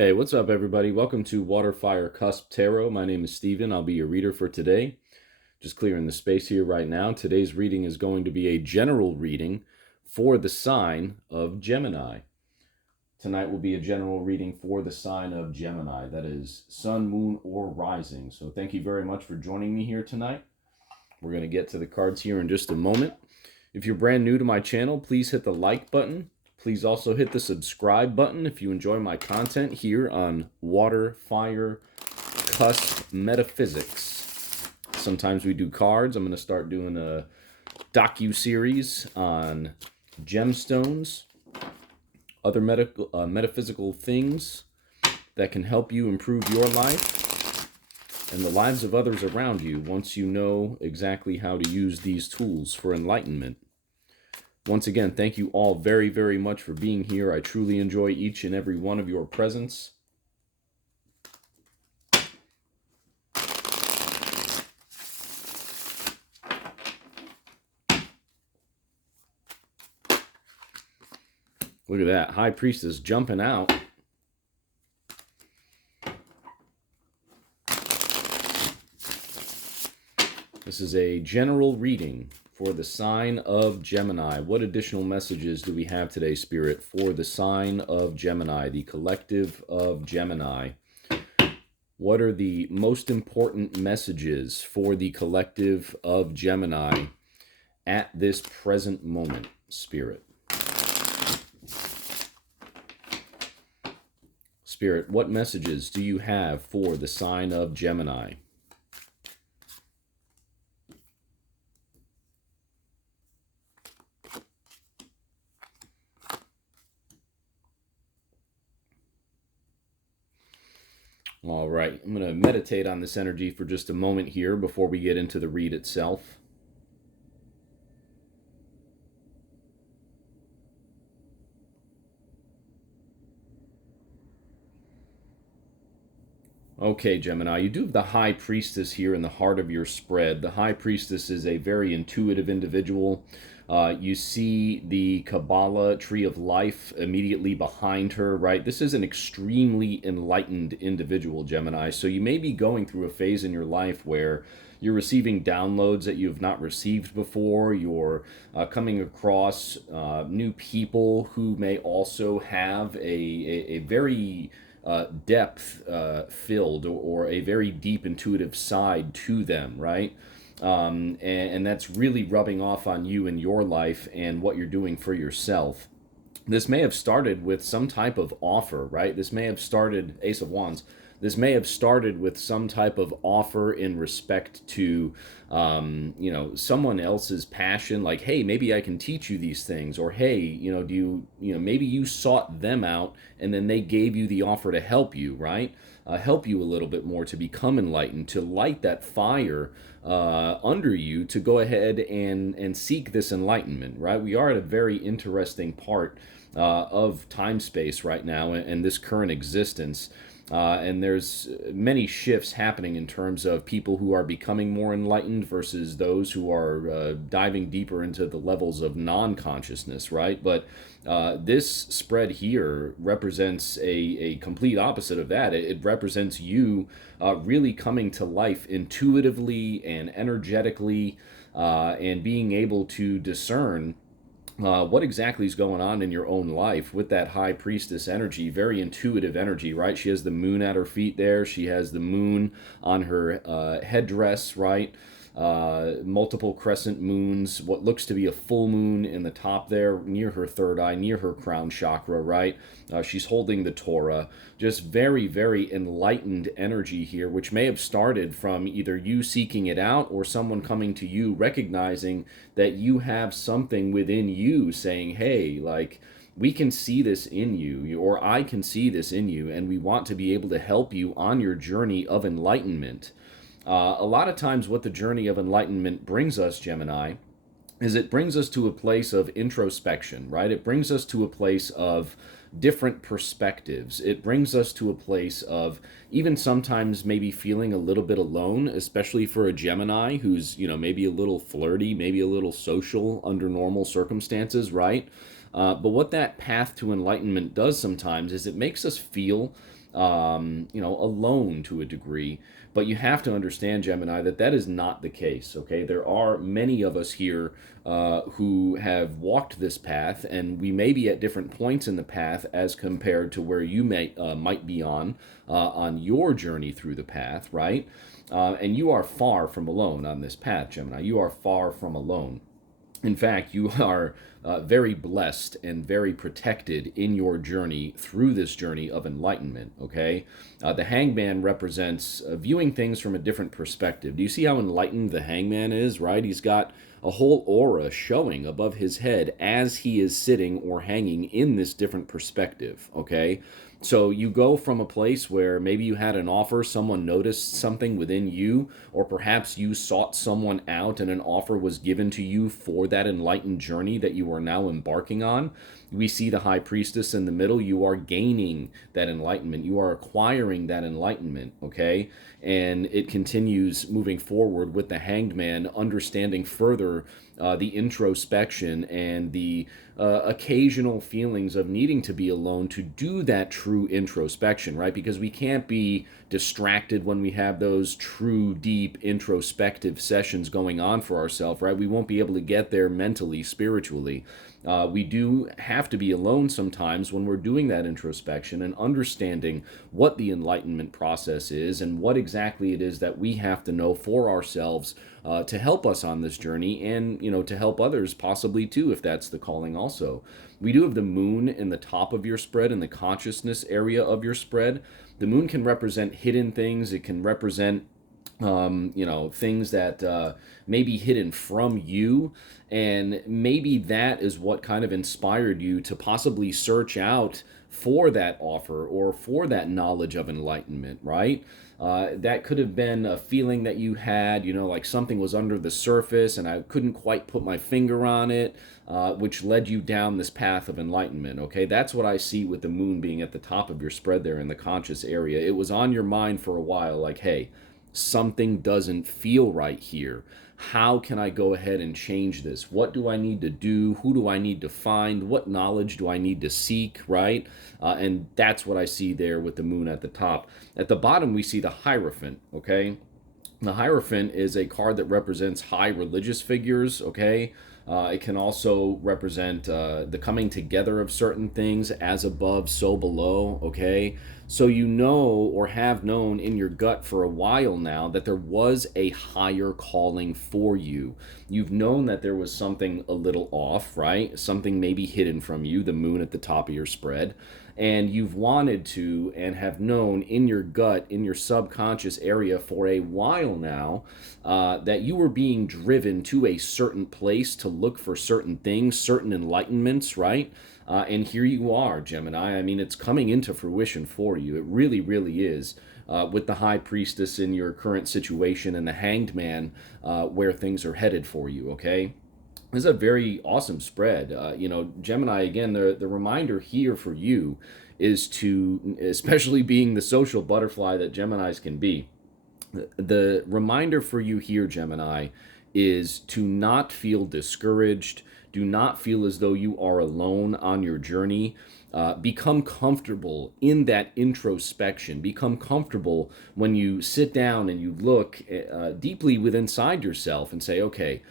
Hey, what's up, everybody? Welcome to WATERFIRECUSP Tarot. My name is Steven. I'll be your reader for today. Just clearing the space here right now. Today's reading is going to be a general reading for the sign of Gemini. Tonight will be a general reading for the sign of Gemini. That is sun, moon, or rising. So thank you very much for joining me here tonight. We're going to get to the cards here in just a moment. If you're brand new to my channel, please hit the like button. Please also hit the subscribe button if you enjoy my content here on Water, Fire, Cusp Metaphysics. Sometimes we do cards. I'm going to start doing a docu-series on gemstones, other metaphysical things that can help you improve your life and the lives of others around you once you know exactly how to use these tools for enlightenment. Once again, thank you all very, very much for being here. I truly enjoy each and every one of your presence. Look at that. High Priestess jumping out. This is a general reading for the sign of Gemini. What additional messages do we have today, Spirit, for the sign of Gemini, the collective of Gemini? What are the most important messages for the collective of Gemini at this present moment, Spirit? Spirit, what messages do you have for the sign of Gemini? All right, I'm going to meditate on this energy for just a moment here before we get into the read itself. Okay, Gemini, you do have the High Priestess here in the heart of your spread. The High Priestess is a very intuitive individual. You see the Kabbalah Tree of Life immediately behind her, right? This is an extremely enlightened individual, Gemini. So you may be going through a phase in your life where you're receiving downloads that you have not received before. You're coming across new people who may also have a very depth filled or a very deep intuitive side to them, right? And that's really rubbing off on you in your life and what you're doing for yourself. This may have started with some type of offer, right? This may have started, Ace of Wands, this may have started with some type of offer in respect to, someone else's passion. Like, hey, maybe I can teach you these things. Or, hey, maybe you sought them out and then they gave you the offer to help you, right? Help you a little bit more to become enlightened, to light that fire under you to go ahead and seek this enlightenment, right? We are at a very interesting part of time space right now and this current existence. And there's many shifts happening in terms of people who are becoming more enlightened versus those who are diving deeper into the levels of non-consciousness, right? But this spread here represents a complete opposite of that. It represents you really coming to life intuitively and energetically and being able to discern what exactly is going on in your own life with that High Priestess energy, very intuitive energy, right? She has the moon at her feet there. She has the moon on her headdress, right? Multiple crescent moons, what looks to be a full moon in the top there near her third eye, near her crown chakra, right? She's holding the Torah. Just very, very enlightened energy here, which may have started from either you seeking it out or someone coming to you recognizing that you have something within you saying, hey, like, we can see this in you, or I can see this in you, and we want to be able to help you on your journey of enlightenment. A lot of times what the journey of enlightenment brings us, Gemini, is it brings us to a place of introspection, right? It brings us to a place of different perspectives. It brings us to a place of even sometimes maybe feeling a little bit alone, especially for a Gemini who's, maybe a little flirty, maybe a little social under normal circumstances, right? But what that path to enlightenment does sometimes is it makes us feel alone to a degree. But you have to understand, Gemini, that that is not the case. Okay, there are many of us here who have walked this path, and we may be at different points in the path as compared to where you might be on your journey through the path, right? And you are far from alone on this path, Gemini. You are far from alone. In fact, you are very blessed and very protected in your journey through this journey of enlightenment, okay? The hangman represents viewing things from a different perspective. Do you see how enlightened the hangman is, right? He's got a whole aura showing above his head as he is sitting or hanging in this different perspective, okay? So you go from a place where maybe you had an offer, someone noticed something within you, or perhaps you sought someone out and an offer was given to you for that enlightened journey that you are now embarking on. We see the high priestess in the middle. You are gaining that enlightenment. You are acquiring that enlightenment, okay? And it continues moving forward with the hanged man, understanding further the introspection and the occasional feelings of needing to be alone to do that true introspection, right? Because we can't be distracted when we have those true, deep, introspective sessions going on for ourselves, right? We won't be able to get there mentally, spiritually. We do have to be alone sometimes when we're doing that introspection and understanding what the enlightenment process is and what exactly it is that we have to know for ourselves to help us on this journey, and to help others possibly too, if that's the calling also. We do have the moon in the top of your spread, in the consciousness area of your spread. The moon can represent hidden things. It can represent things that may be hidden from you. And maybe that is what kind of inspired you to possibly search out for that offer or for that knowledge of enlightenment, right? That could have been a feeling that you had, like something was under the surface and I couldn't quite put my finger on it, which led you down this path of enlightenment, okay? That's what I see with the moon being at the top of your spread there in the conscious area. It was on your mind for a while, like, hey, something doesn't feel right here. How can I go ahead and change this? What do I need to do? Who do I need to find? What knowledge do I need to seek, right? And that's what I see there with the moon at the top. At the bottom, we see the Hierophant, okay? The Hierophant is a card that represents high religious figures, okay? It can also represent the coming together of certain things, as above, so below, okay? So you know, or have known in your gut for a while now, that there was a higher calling for you. You've known that there was something a little off, right? Something maybe hidden from you, the moon at the top of your spread. And you've wanted to and have known in your gut, in your subconscious area for a while now, that you were being driven to a certain place to look for certain things, certain enlightenments, right? And here you are, Gemini. I mean, it's coming into fruition for you. It really, really is. With the High Priestess in your current situation and the Hanged Man where things are headed for you, okay? This is a very awesome spread. Gemini, again, the reminder here for you is to, especially being the social butterfly that Geminis can be, the reminder for you here, Gemini, is to not feel discouraged. Do not feel as though you are alone on your journey. Become comfortable in that introspection. Become comfortable when you sit down and you look deeply within inside yourself and say, okay,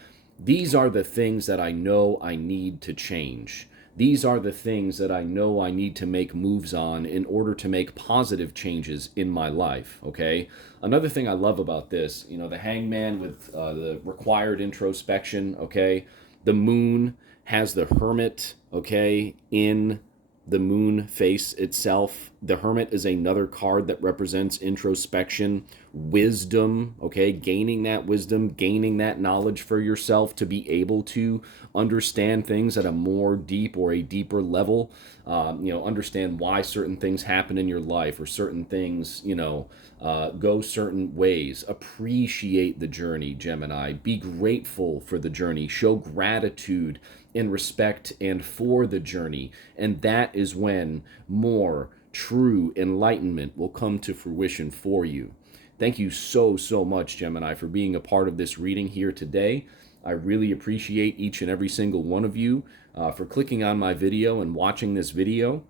these are the things that I know I need to change. These are the things that I know I need to make moves on in order to make positive changes in my life, okay? Another thing I love about this, the hangman with the required introspection, okay? The moon has the hermit, okay, in the moon face itself. The hermit is another card that represents introspection, wisdom, okay, gaining that wisdom, gaining that knowledge for yourself to be able to understand things at a more deep or a deeper level. Understand why certain things happen in your life or certain things, go certain ways. Appreciate the journey, Gemini. Be grateful for the journey. Show gratitude and respect and for the journey. And that is when more true enlightenment will come to fruition for you. Thank you so, so much, Gemini, for being a part of this reading here today. I really appreciate each and every single one of you for clicking on my video and watching this video.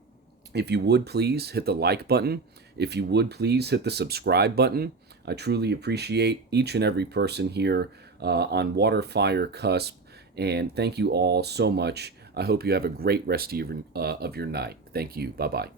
If you would please hit the like button. If you would please hit the subscribe button. I truly appreciate each and every person here on Water, Fire, Cusp. And thank you all so much. I hope you have a great rest of your night. Thank you. Bye bye.